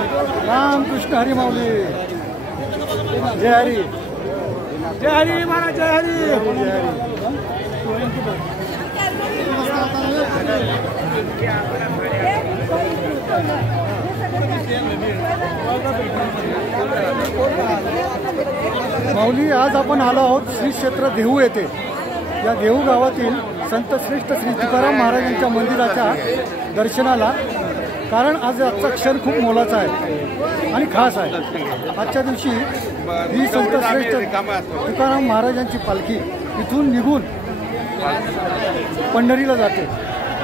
रामकृष्ण हरी माऊली, जय हरी, जय हरी महाराज, जय हरी, जय हरी। माऊली, आज आपण आलो आहोत श्री क्षेत्र देहू येथे। या देहू गावातील संत श्रेष्ठ श्री तुकाराम महाराजांच्या मंदिराच्या दर्शनाला, कारण आज आजचा क्षण खूप मोलाचा आहे आणि खास आहे। आजच्या दिवशी ही संत श्रेष्ठ तुकाराम महाराजांची पालखी इथून निघून पंढरीला जाते।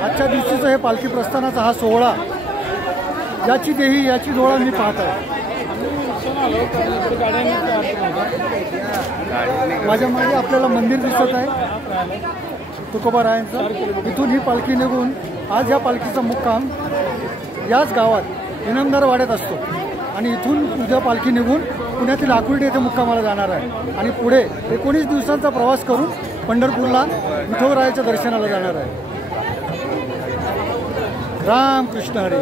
आजच्या दिवशीचा हे पालखी प्रस्थानाचा हा सोहळा, याची देही याची डोळा मी पाहत आहे। माझ्या मागे आपल्याला मंदिर दिसत आहे तुकोबारायांचं। इथून ही पालखी निघून आज या पालखीचा मुक्काम याच गावात इनामदार वाड्यात असतो आणि इथून उद्या पालखी निघून पुण्यातील आकुर्डी येथे मुक्कामाला जाणार आहे आणि पुढे 19 दिवसांचा प्रवास करून पंढरपूरला विठोबरायाच्या दर्शनाला जाणार आहे। रामकृष्ण हरी।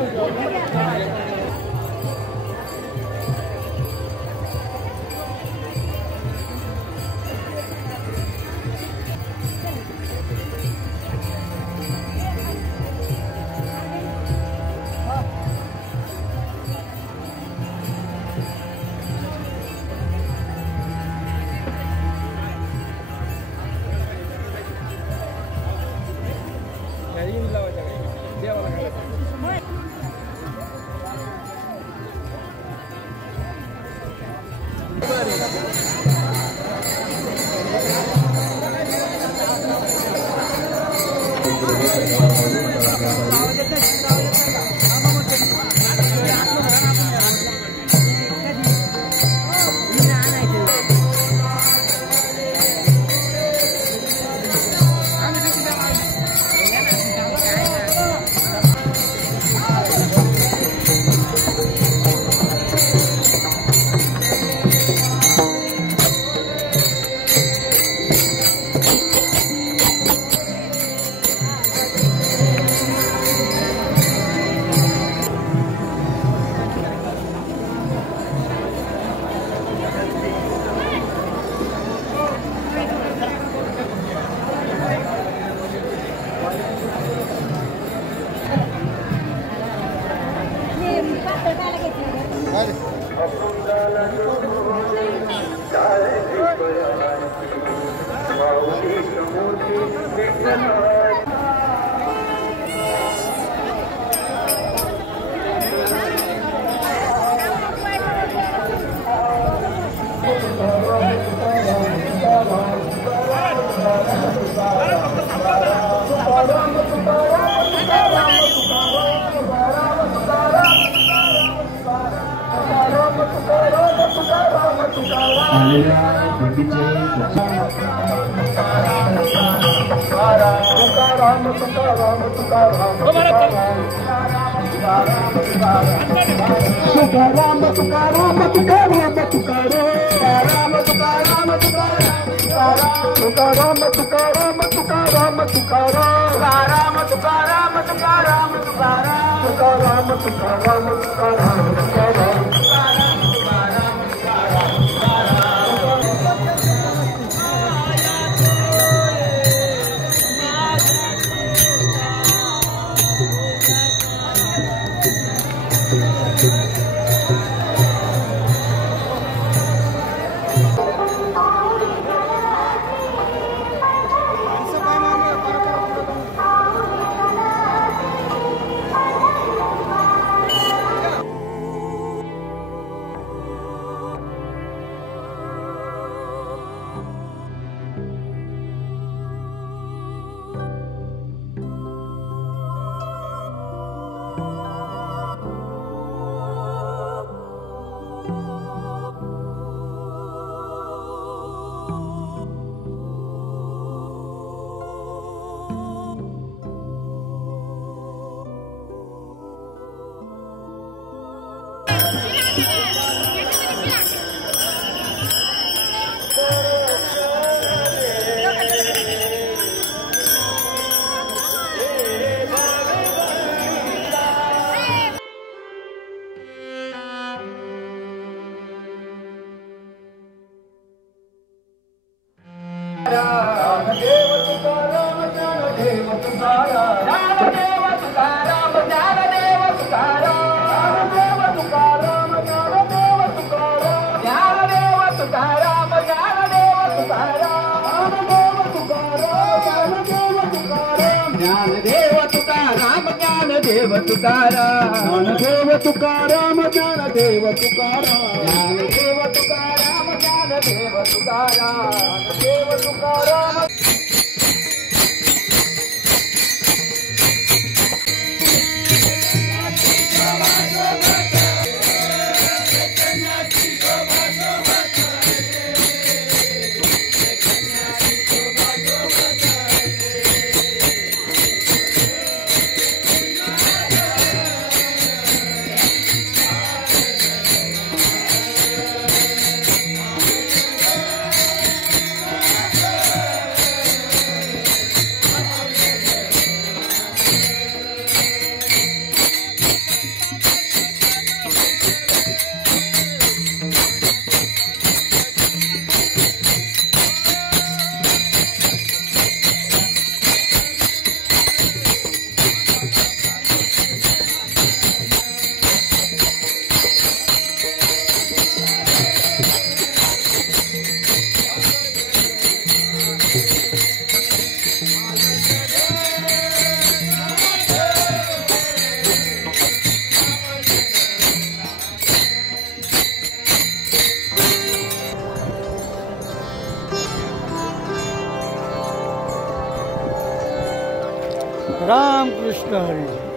तुकाराम ज्ञानदेव तुकाराम ज्ञानदेव तुकाराम ज्ञानदेव तुकाराम ज्ञानदेव तुकाराम ज्ञानदेव तुकाराम ज्ञानदेव तुकाराम राम कृष्ण हरी.